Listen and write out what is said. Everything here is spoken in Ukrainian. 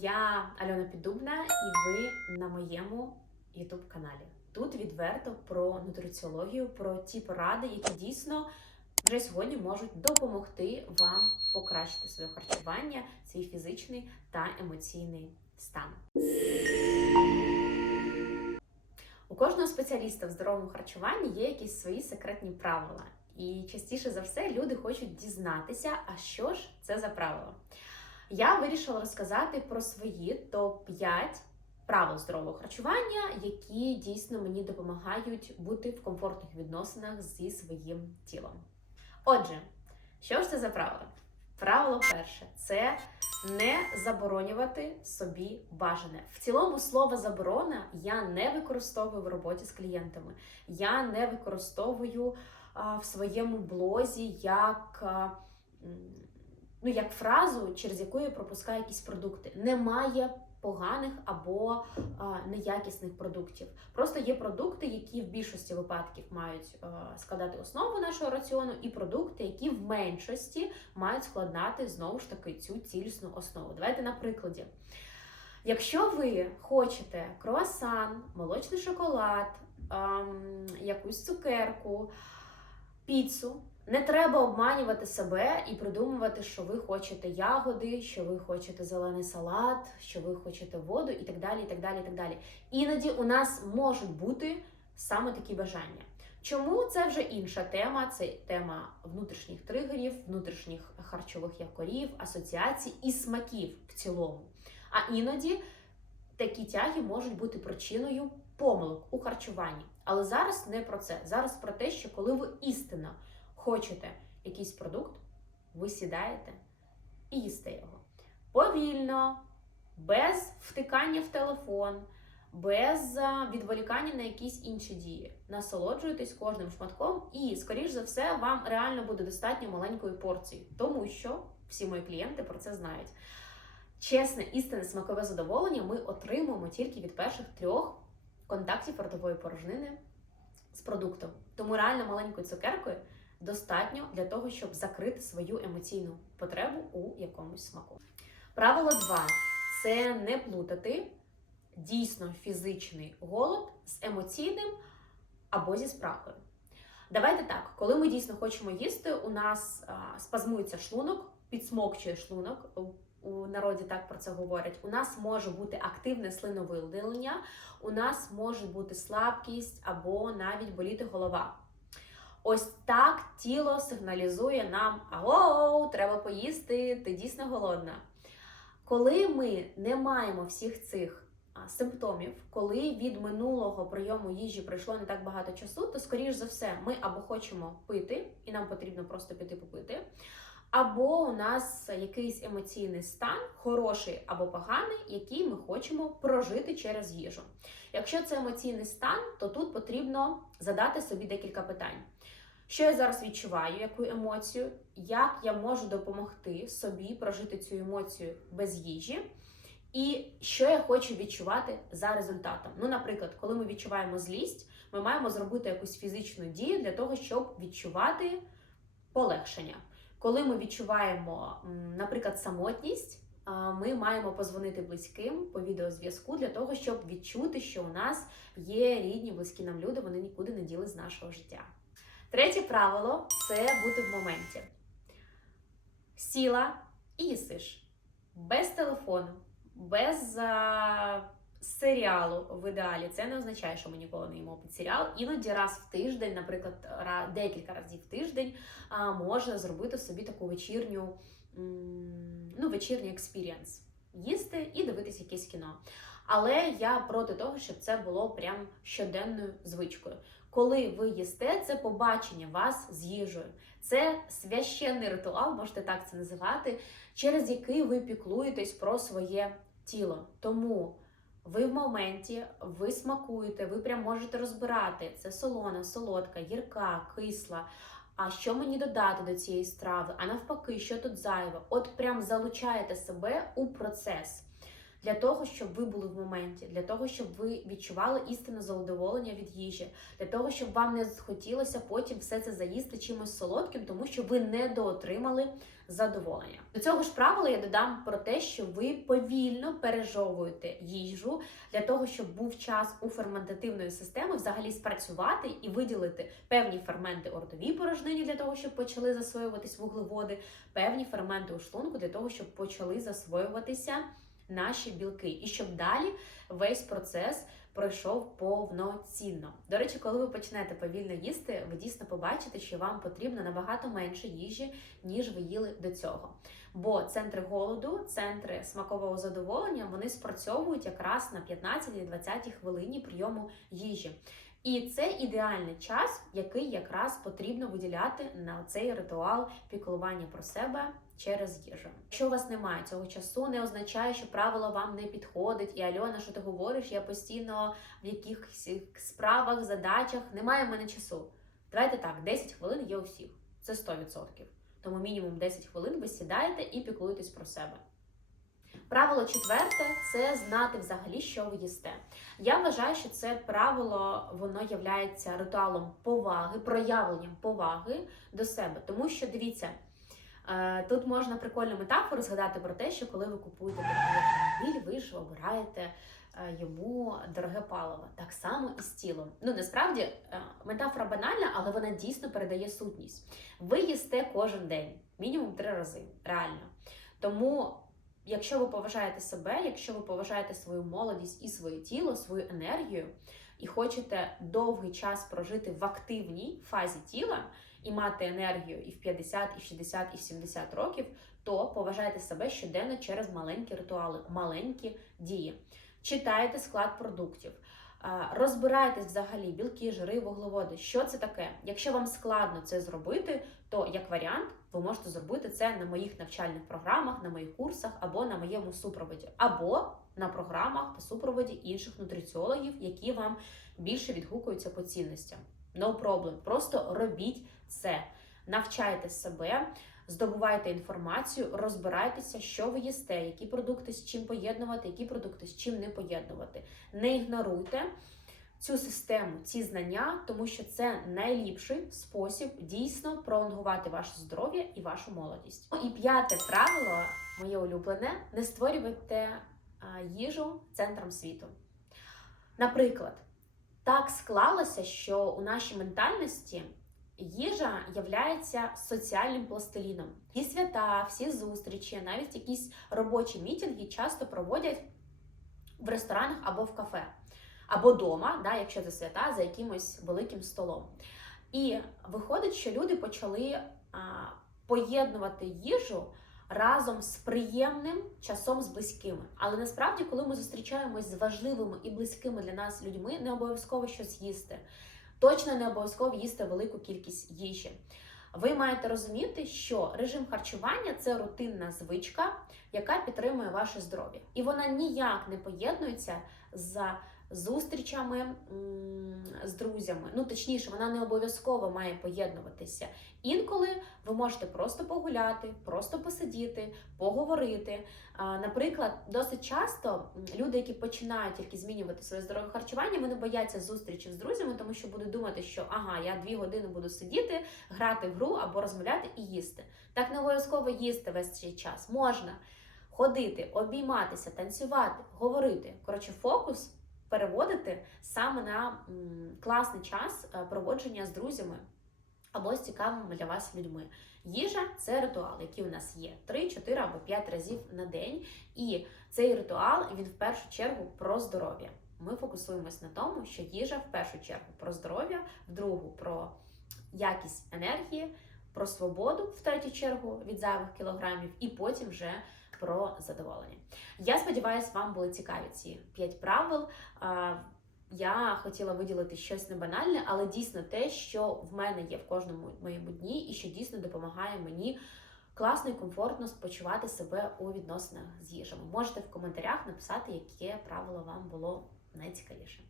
Я Альона Піддубна, і ви на моєму youtube каналі. Тут відверто про нутриціологію, про ті поради, які дійсно вже сьогодні можуть допомогти вам покращити своє харчування, свій фізичний та емоційний стан. У кожного спеціаліста в здоровому харчуванні є якісь свої секретні правила. І частіше за все люди хочуть дізнатися, а що ж це за правила. Я вирішила розказати про свої топ-5 правил здорового харчування, які дійсно мені допомагають бути в комфортних відносинах зі своїм тілом. Отже, що ж це за правила? Правило перше це не заборонювати собі бажане. В цілому слово заборона я не використовую в роботі з клієнтами. Я не використовую а, в своєму блозі як, а, ну, як фразу, через яку я пропускаю якісь продукти. Немає поганих або а, неякісних продуктів. Просто є продукти, які в більшості випадків мають а, складати основу нашого раціону, і продукти, які в меншості мають складати знову ж таки цю цілісну основу. Давайте на прикладі. Якщо ви хочете круасан, молочний шоколад, ем, якусь цукерку, піцу, не треба обманювати себе і придумувати, що ви хочете ягоди, що ви хочете зелений салат, що ви хочете воду і так далі. і так далі, і так далі. Іноді у нас можуть бути саме такі бажання. Чому це вже інша тема? Це тема внутрішніх тригерів, внутрішніх харчових якорів, асоціацій і смаків в цілому. А іноді такі тяги можуть бути причиною помилок у харчуванні. Але зараз не про це. Зараз про те, що коли ви істинно хочете якийсь продукт, ви сідаєте і їсте його повільно, без втикання в телефон, без відволікання на якісь інші дії. Насолоджуйтесь кожним шматком, і, скоріш за все, вам реально буде достатньо маленької порції, тому що всі мої клієнти про це знають. Чесне, істинне смакове задоволення ми отримуємо тільки від перших трьох контактів ротової порожнини з продуктом. Тому реально маленькою цукеркою достатньо для того, щоб закрити свою емоційну потребу у якомусь смаку. Правило 2 це не плутати дійсно фізичний голод з емоційним або зі спрагою. Давайте так, коли ми дійсно хочемо їсти, у нас а, спазмується шлунок, підсмокчує шлунок. У народі так про це говорять. У нас може бути активне слиновиділення, у нас може бути слабкість або навіть боліти голова. Ось так тіло сигналізує нам: аго, треба поїсти, ти дійсно голодна. Коли ми не маємо всіх цих симптомів, коли від минулого прийому їжі пройшло не так багато часу, то, скоріш за все, ми або хочемо пити, і нам потрібно просто піти попити. Або у нас якийсь емоційний стан, хороший або поганий, який ми хочемо прожити через їжу. Якщо це емоційний стан, то тут потрібно задати собі декілька питань. Що я зараз відчуваю, яку емоцію, як я можу допомогти собі прожити цю емоцію без їжі, і що я хочу відчувати за результатом. Ну, наприклад, коли ми відчуваємо злість, ми маємо зробити якусь фізичну дію для того, щоб відчувати полегшення. Коли ми відчуваємо, наприклад, самотність, ми маємо позвонити близьким по відеозв'язку для того, щоб відчути, що у нас є рідні, близькі нам люди, вони нікуди не діли з нашого життя. Третє правило це бути в моменті. Сіла і їсиш. Без телефону, без серіалу в ідеалі. Це не означає, що ми ніколи не їмо під серіал. Іноді раз в тиждень, наприклад, декілька разів в тиждень, а, може зробити собі таку вечірню, ну, вечірній експірієнс. Їсти і дивитись якесь кіно. Але я проти того, щоб це було прям щоденною звичкою. Коли ви їсте, це побачення вас з їжею. Це священний ритуал, можете так це називати, через який ви піклуєтесь про своє тіло. Тому ви в моменті, ви смакуєте, ви прям можете розбирати це солона, солодка, гірка, кисла. А що мені додати до цієї страви? А навпаки, що тут зайве? От прям залучаєте себе у процес для того, щоб ви були в моменті, для того, щоб ви відчували істинне задоволення від їжі, для того, щоб вам не хотілося потім все це заїсти чимось солодким, тому що ви не доотримали задоволення. До цього ж правила я додам про те, що ви повільно пережовуєте їжу для того, щоб був час у ферментативної системи взагалі спрацювати і виділити певні ферменти у ротовій порожнині для того, щоб почали засвоюватись вуглеводи, певні ферменти у шлунку для того, щоб почали засвоюватися наші білки, і щоб далі весь процес пройшов повноцінно. До речі, коли ви почнете повільно їсти, ви дійсно побачите, що вам потрібно набагато менше їжі, ніж ви їли до цього. Бо центри голоду, центри смакового задоволення, вони спрацьовують якраз на 15-20 хвилині прийому їжі. І це ідеальний час, який якраз потрібно виділяти на цей ритуал піклування про себе через їжу. Якщо у вас немає цього часу, не означає, що правило вам не підходить. І Альона, що ти говориш? Я постійно в якихось справах, задачах немає в мене часу. Давайте так, 10 хвилин є у всіх. Це 100%. Тому мінімум 10 хвилин ви сідаєте і піклуєтесь про себе. Правило четверте це знати взагалі, що ви їсте. Я вважаю, що це правило воно являється ритуалом поваги, проявленням поваги до себе. Тому що дивіться, тут можна прикольну метафору згадати про те, що коли ви купуєте дорогий автомобіль, ви ж обираєте е, йому дороге паливо. Так само і з тілом. Ну насправді е, метафора банальна, але вона дійсно передає сутність. Ви їсте кожен день, мінімум три рази, реально. Тому. Якщо ви поважаєте себе, якщо ви поважаєте свою молодість і своє тіло, свою енергію, і хочете довгий час прожити в активній фазі тіла і мати енергію і в 50, і в 60, і в 70 років, то поважайте себе щоденно через маленькі ритуали, маленькі дії. Читайте склад продуктів. Розбирайтесь взагалі білки, жири, вуглеводи. Що це таке? Якщо вам складно це зробити, то як варіант ви можете зробити це на моїх навчальних програмах, на моїх курсах або на моєму супроводі, або на програмах та супроводі інших нутриціологів, які вам більше відгукуються по цінностям. No problem. Просто робіть це, навчайте себе. Здобувайте інформацію, розбирайтеся, що ви їсте, які продукти з чим поєднувати, які продукти з чим не поєднувати. Не ігноруйте цю систему, ці знання, тому що це найліпший спосіб дійсно пролонгувати ваше здоров'я і вашу молодість. Ну І п'яте правило, моє улюблене: не створювайте їжу центром світу. Наприклад, так склалося, що у нашій ментальності. Їжа являється соціальним пластиліном. Всі свята, всі зустрічі, навіть якісь робочі мітинги часто проводять в ресторанах або в кафе, або вдома, да, якщо це свята, за якимось великим столом. І виходить, що люди почали а, поєднувати їжу разом з приємним часом з близькими. Але насправді, коли ми зустрічаємось з важливими і близькими для нас людьми, не обов'язково щось їсти. Точно не обов'язково їсти велику кількість їжі. Ви маєте розуміти, що режим харчування це рутинна звичка, яка підтримує ваше здоров'я. І вона ніяк не поєднується з зустрічами з друзями. Ну, точніше, вона не обов'язково має поєднуватися. Інколи ви можете просто погуляти, просто посидіти, поговорити. Наприклад, досить часто люди, які починають тільки змінювати своє здорове харчування, вони бояться зустрічі з друзями, тому що будуть думати, що ага, я дві години буду сидіти, грати в гру або розмовляти і їсти. Так не обов'язково їсти весь цей час. Можна ходити, обійматися, танцювати, говорити. Коротше, фокус переводити саме на класний час е, проводження з друзями або з цікавими для вас людьми. Їжа це ритуал, який у нас є 3, 4 або 5 разів на день. І цей ритуал він в першу чергу про здоров'я. Ми фокусуємось на тому, що їжа в першу чергу про здоров'я, в другу про якість енергії, про свободу в третю чергу від зайвих кілограмів, і потім вже про задоволення. Я сподіваюся, вам були цікаві ці п'ять правил. Я хотіла виділити щось небанальне, але дійсно те, що в мене є в кожному моєму дні, і що дійсно допомагає мені класно і комфортно спочувати себе у відносинах з їжами. Можете в коментарях написати, яке правило вам було найцікавіше.